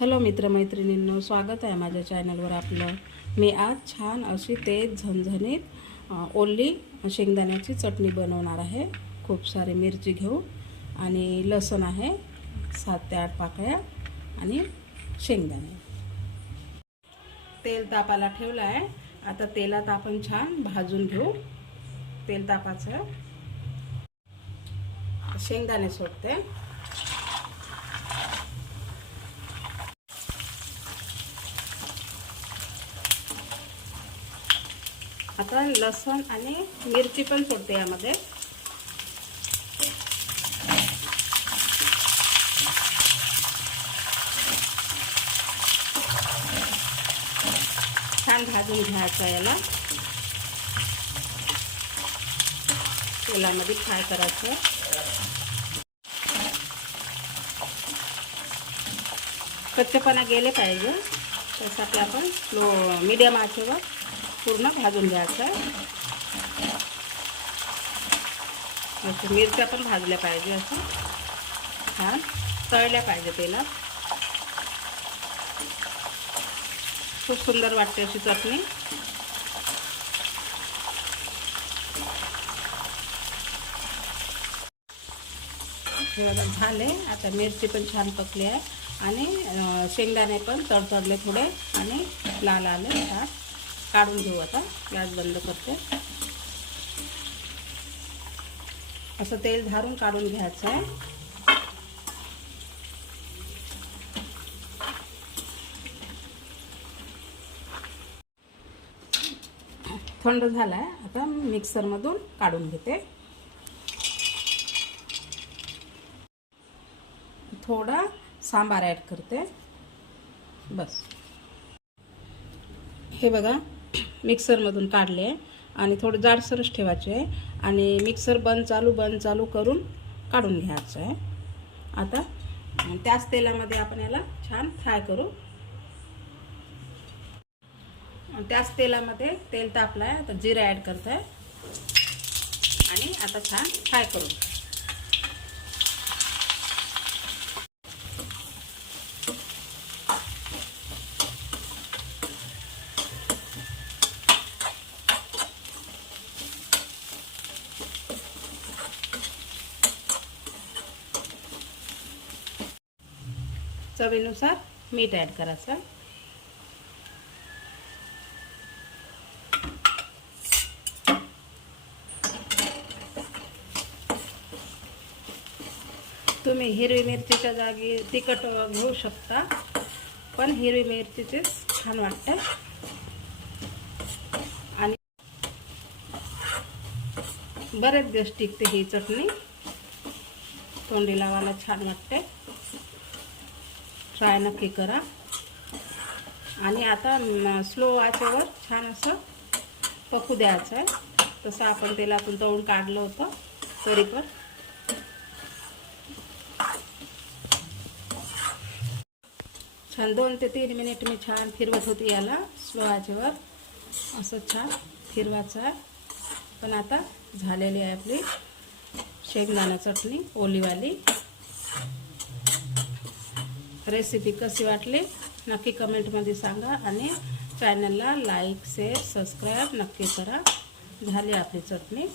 Hello मित्रमैत्रिणींनो स्वागत आहे माझ्या चॅनलवर आपलं. मी आज छान अशी तेज झणझणीत ओल्ली ओली शेंगदाण्याची चटणी बनवणार आहे. खूप सारी मिरची घेऊ आणि लसूण आहे सात ते आठ पाकळ्या आणि शेंगदाणे. तेल तापाला ठेवलं आहे आता तेलात आपण छान भाजून घेऊ. तेल तापाचं. शेंगदाणे सोडते. आता लसूण आणि मिरची पण सोडते यामध्ये. छान भाजून घ्यायचं याला. तेलामध्ये फ्राय करायचं. कच्चेपणा गेले पाहिजे. त्यासाठी आपण स्लो मीडियम आचेवर पूर्ण भाजून घ्यायचं. असं मिरच्या पण भाजल्या पाहिजे असं. छान तळल्या पाहिजे तेला खूप सुंदर वाटते अशी चटणी. झाले. आता मिरची पण छान पकली आहे. आणि शेंगदाणे पण तडतडले थोडे आणि लाल आले. छान. काढून घेऊ आता. गॅस बंद करते. असं तेल धारून काढून घ्यायचं आहे. थंड झालाय. आता मिक्सरमधून काढून घेते. थोडा सांबार ॲड करते. बस. हे बघा मिक्सरमधून काढले आणि थोडं जाडसरच ठेवायचे आहे आणि मिक्सर बंद चालू बंद चालू करून काढून घ्यायचं. आहे आता त्याच तेलामध्ये आपण याला छान फ्राय करू. त्याच तेलामध्ये तेल तापलं आहे आता जिरा ॲड करत आहे आणि आता छान फ्राय करू. चवीनुसार मीठ ॲड करायचं. तुम्ही हिरवी मिरचीच्या जागी तिखट घेऊ शकता पण हिरवी मिरचीचेच छान वाटते. आणि बरेच दिवस टिकते ही चटणी. तोंडी लावायला छान वाटते. ट्राय नक्की करा. आणि आता स्लो आचेवर छान असं पकू द्यायचं आहे. तसं आपण तेलातून तळून काढलं होतं तरी पण. छान दोन ते तीन मिनिट मी छान फिरवत होती याला स्लो आचेवर. असं छान फिरवायचं आहे. पण आता झालेली आहे आपली शेंगदाणा चटणी ओलीवाली. रेसिपी कशी वाटली नक्की कमेंटमध्ये सांगा आणि चॅनलला लाईक शेअर सबस्क्राईब नक्की करा. झाली आपली चटणी.